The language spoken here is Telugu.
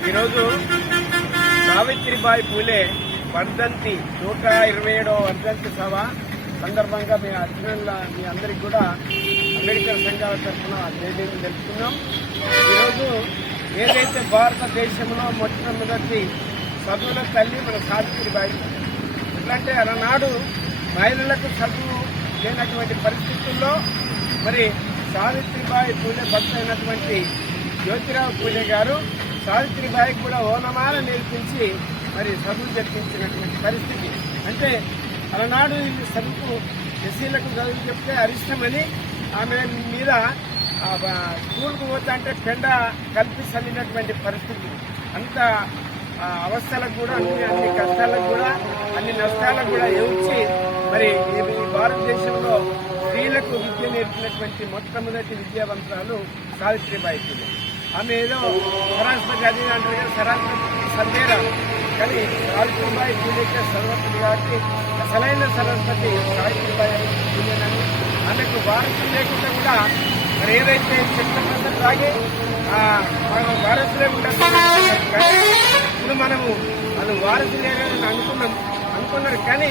ఈరోజు సావిత్రిబాయి పూలే వర్ధంతి నూట ఇరవై ఏడవ వర్ధంతి సభ సందర్భంగా మీ అర్జునుల మీ అందరికి కూడా అంబేద్కర్ సంఘాల తరఫున జైలు తెలుపుతున్నాం. ఈరోజు ఏదైతే భారతదేశంలో మొట్టమొదటి చదువుల తల్లి మన సావిత్రిబాయి. ఎందుకంటే అలనాడు మహిళలకు చదువు లేనటువంటి పరిస్థితుల్లో మరి సావిత్రిబాయి పూలే భర్త అయినటువంటి జ్యోతిరావు పూలే గారు సావిత్రిబాయికి కూడా ఓనమాల నేర్పించి మరి చదువు జరిపించినటువంటి పరిస్థితి. అంటే అలనాడు ఈ చదువు ఎస్సీలకు చదువు చెప్తే అరిష్టమని ఆమె మీద స్కూల్కు పోతా అంటే పెండ కలిపి చల్లినటువంటి పరిస్థితి. అంత అవస్థలకు కూడా అన్ని అన్ని కష్టాలకు కూడా అన్ని నష్టాలకు కూడా ఎవుచి మరి ఈ భారతదేశంలో స్త్రీలకు విద్య నేర్పినటువంటి మొట్టమొదటి విద్యావంతురాలు సావిత్రిబాయి పూలే. ఆమె ఏదో సరస్వతి అది అంటారు కదా సరస్వతి సందేరా. కానీ సావిత్రిబాయి పూలేకే సర్వత్రి కాబట్టి అసలైన సరస్వతి సావిత్రిబాయి పూలేనని ఆమెకు వారసులు లేకుండా కూడా మరి ఏదైతే చెట్ల తాగి మనం వారసులే ఉంటాం ఇప్పుడు మనము మనం వారసు లేరని అనుకున్నాం అనుకున్నారు. కానీ